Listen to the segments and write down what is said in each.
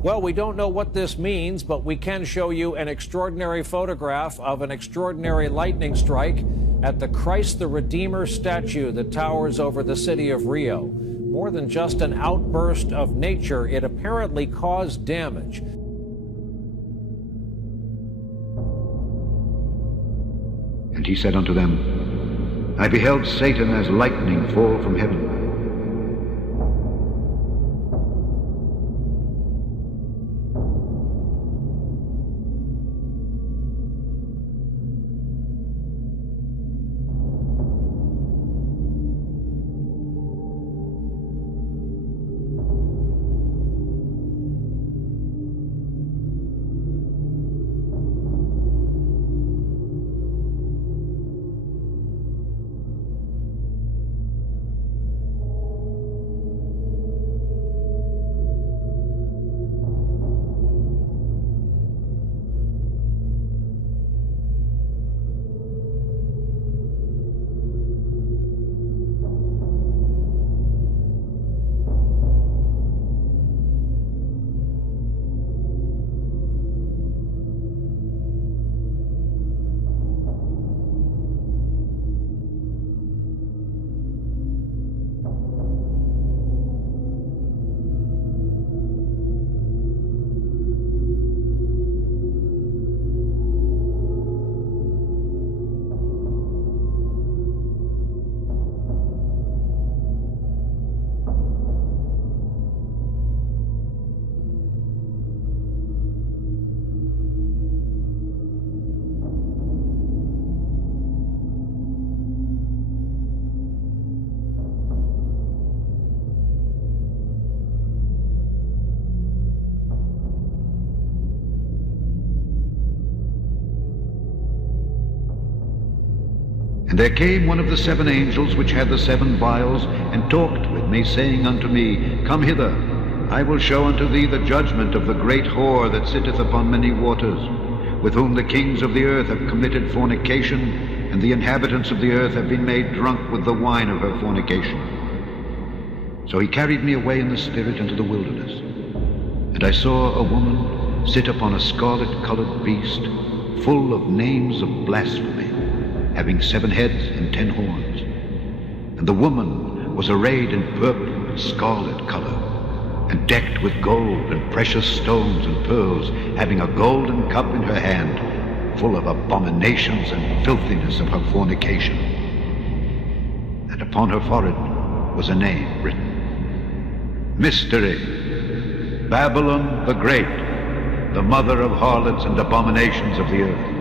Well, we don't know what this means, but we can show you an extraordinary photograph of an extraordinary lightning strike at the Christ the Redeemer statue that towers over the city of Rio. More than just an outburst of nature, it apparently caused damage. And he said unto them, I beheld Satan as lightning fall from heaven. And there came one of the 7 angels which had the 7 vials, and talked with me, saying unto me, Come hither, I will show unto thee the judgment of the great whore that sitteth upon many waters, with whom the kings of the earth have committed fornication, and the inhabitants of the earth have been made drunk with the wine of her fornication. So he carried me away in the spirit into the wilderness, and I saw a woman sit upon a scarlet-colored beast, full of names of blasphemy, having 7 heads and 10 horns. And the woman was arrayed in purple and scarlet color, and decked with gold and precious stones and pearls, having a golden cup in her hand, full of abominations and filthiness of her fornication. And upon her forehead was a name written, Mystery, Babylon the Great, the mother of harlots and abominations of the earth.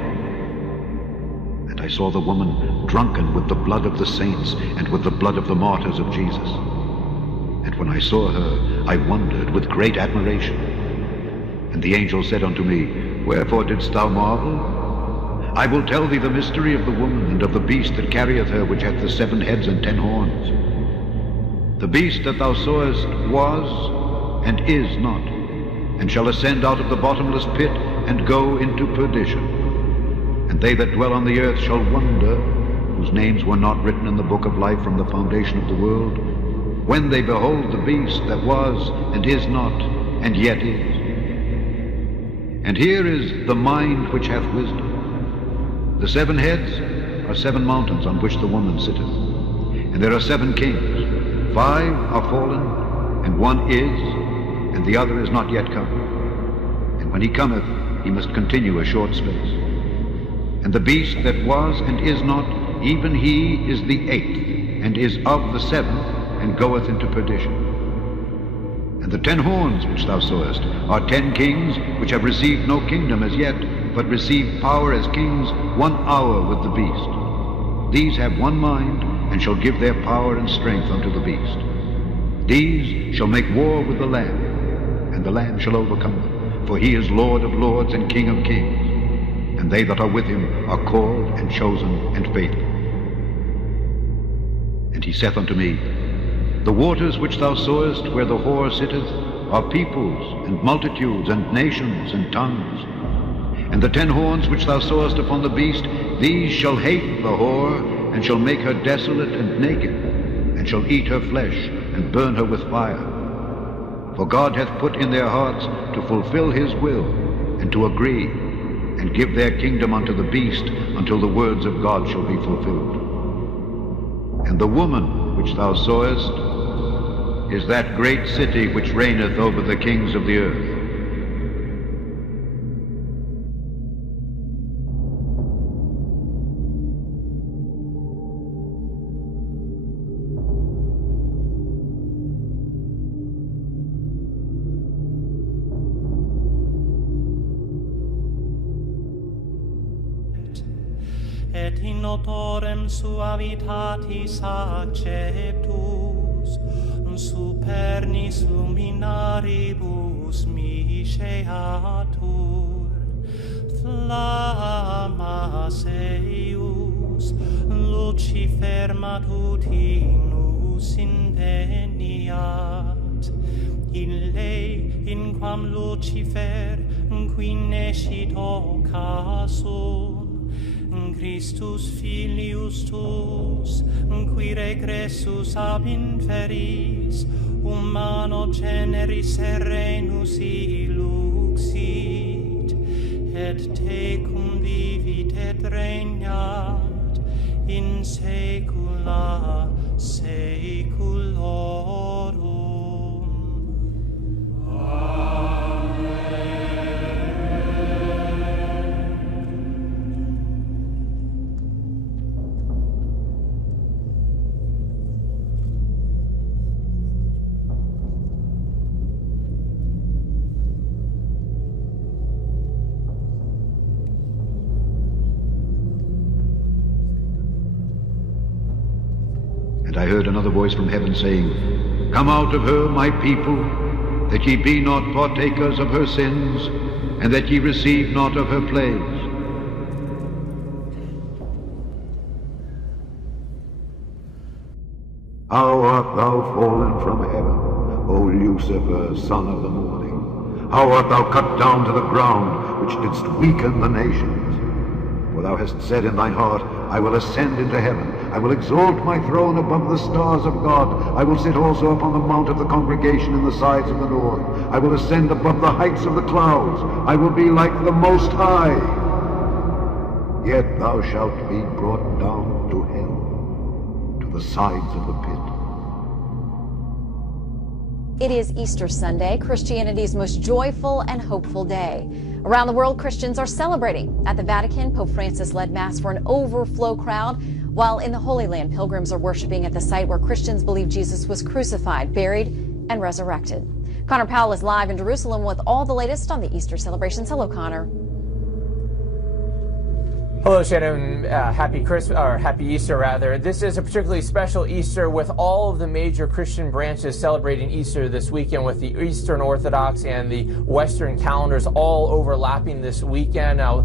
And I saw the woman drunken with the blood of the saints and with the blood of the martyrs of Jesus. And when I saw her, I wondered with great admiration. And the angel said unto me, Wherefore didst thou marvel? I will tell thee the mystery of the woman and of the beast that carrieth her, which hath the 7 heads and 10 horns. The beast that thou sawest was and is not, and shall ascend out of the bottomless pit and go into perdition. And they that dwell on the earth shall wonder, whose names were not written in the book of life from the foundation of the world, when they behold the beast that was and is not and yet is. And here is the mind which hath wisdom. The 7 heads are 7 mountains on which the woman sitteth, and there are 7 kings. 5 are fallen, and 1 is, and the other is not yet come. And when he cometh, he must continue a short space. And the beast that was and is not, even he is the 8th, and is of the 7th, and goeth into perdition. And the 10 horns which thou sawest are 10 kings, which have received no kingdom as yet, but receive power as kings 1 hour with the beast. These have 1 mind, and shall give their power and strength unto the beast. These shall make war with the Lamb, and the Lamb shall overcome them, for he is Lord of lords and King of kings. And they that are with him are called and chosen and faithful. And he saith unto me, The waters which thou sawest where the whore sitteth are peoples and multitudes and nations and tongues. And the 10 horns which thou sawest upon the beast, these shall hate the whore, and shall make her desolate and naked, and shall eat her flesh and burn her with fire. For God hath put in their hearts to fulfill his will, and to agree, and give their kingdom unto the beast, until the words of God shall be fulfilled. And the woman which thou sawest is that great city which reigneth over the kings of the earth. Et in notorem suavitatis acceptus, supernis luminaribus misceatur, flammas eius, Lucifer matutinus inveniat, ille in quam Lucifer qui nescit occasum, Christus filius tuus, qui regressus ab inferis, humano generis serenus iluxit, et tecum vivit et regnat in saecula saeculorum. I heard another voice from heaven saying, Come out of her, my people, that ye be not partakers of her sins, and that ye receive not of her plagues. How art thou fallen from heaven, O Lucifer, son of the morning? How art thou cut down to the ground, which didst weaken the nations? For thou hast said in thine heart, I will ascend into heaven. I will exalt my throne above the stars of God. I will sit also upon the mount of the congregation in the sides of the north. I will ascend above the heights of the clouds. I will be like the Most High. Yet thou shalt be brought down to hell, to the sides of the pit. It is Easter Sunday, Christianity's most joyful and hopeful day. Around the world, Christians are celebrating. At the Vatican, Pope Francis led Mass for an overflow crowd, while in the Holy Land, pilgrims are worshiping at the site where Christians believe Jesus was crucified, buried, and resurrected. Connor Powell is live in Jerusalem with all the latest on the Easter celebrations. Hello, Connor. Hello, Shannon. Happy Easter, rather. This is a particularly special Easter with all of the major Christian branches celebrating Easter this weekend, with the Eastern Orthodox and the Western calendars all overlapping this weekend. Now,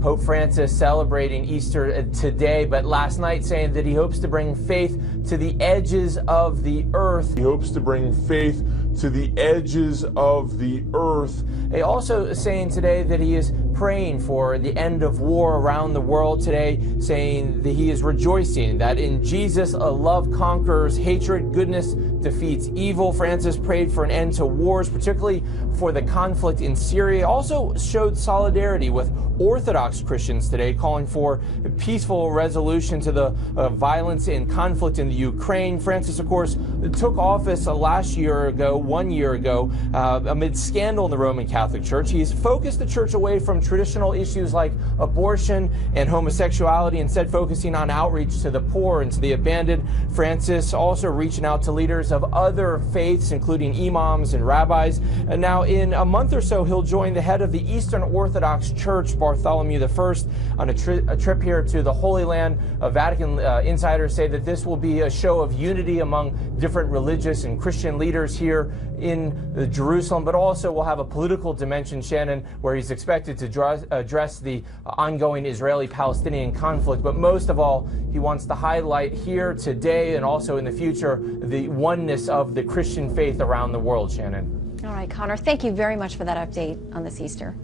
Pope Francis celebrating Easter today, but last night saying that he hopes to bring faith to the edges of the earth. He hopes to bring faith to the edges of the earth. He also saying today that he is praying for the end of war around the world today, saying that he is rejoicing that in Jesus love conquers hatred, goodness defeats evil. Francis prayed for an end to wars, particularly for the conflict in Syria. Also showed solidarity with Orthodox Christians today, calling for a peaceful resolution to the violence and conflict in the Ukraine. Francis, of course, took office one year ago, amid scandal in the Roman Catholic Church. He's focused the church away from traditional issues like abortion and homosexuality, instead focusing on outreach to the poor and to the abandoned. Francis also reaching out to leaders of other faiths, including imams and rabbis. And now, in a month or so, he'll join the head of the Eastern Orthodox Church, Bartholomew I, on a trip here to the Holy Land. Vatican insiders say that this will be a show of unity among different religious and Christian leaders here in Jerusalem, but also will have a political dimension, Shannon, where he's expected to address the ongoing Israeli-Palestinian conflict. But most of all, he wants to highlight here today and also in the future the oneness of the Christian faith around the world, Shannon. All right, Connor, thank you very much for that update on this Easter.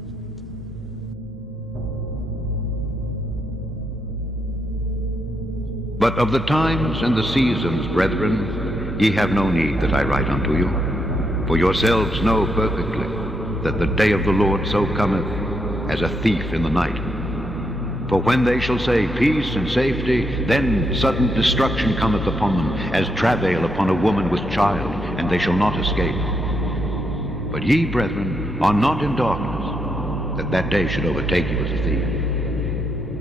But of the times and the seasons, brethren, ye have no need that I write unto you. For yourselves know perfectly that the day of the Lord so cometh as a thief in the night. For when they shall say peace and safety, then sudden destruction cometh upon them, as travail upon a woman with child, and they shall not escape. But ye, brethren, are not in darkness, that that day should overtake you as a thief.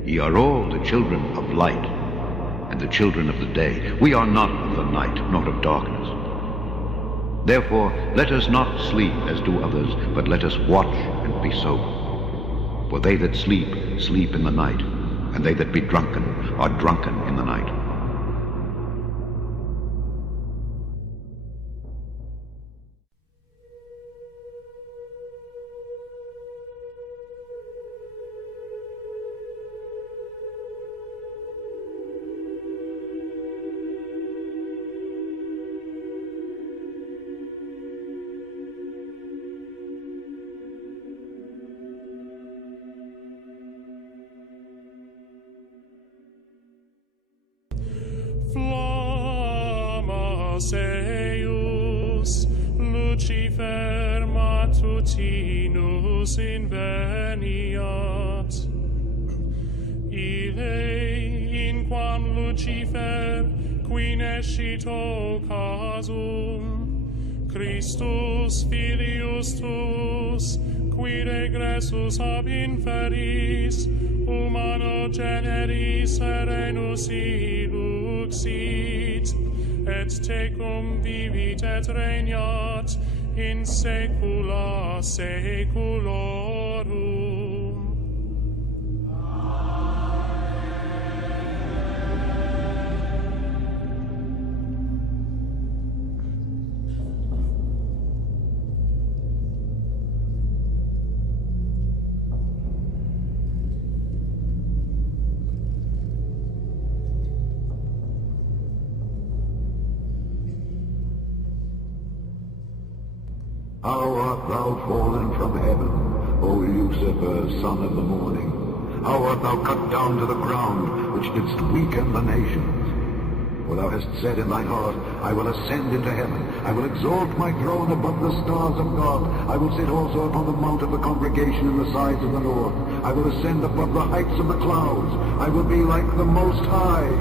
Ye are all the children of light, and the children of the day. We are not of the night, nor of darkness. Therefore, let us not sleep as do others, but let us watch and be sober. For they that sleep, sleep in the night, and they that be drunken are drunken in the night. Flammas eius, Lucifer matutinus inveniat. Ille in quam Lucifer, qui nescito casum, Christus filius tuus, qui regressus ab inferis, humano generis serenus iluxit, et tecum vivit et regnat in saecula saeculorum. How art thou fallen from heaven, O Lucifer, son of the morning? How art thou cut down to the ground, which didst weaken the nations? For thou hast said in thine heart, I will ascend into heaven, I will exalt my throne above the stars of God, I will sit also upon the mount of the congregation in the sides of the north, I will ascend above the heights of the clouds, I will be like the Most High.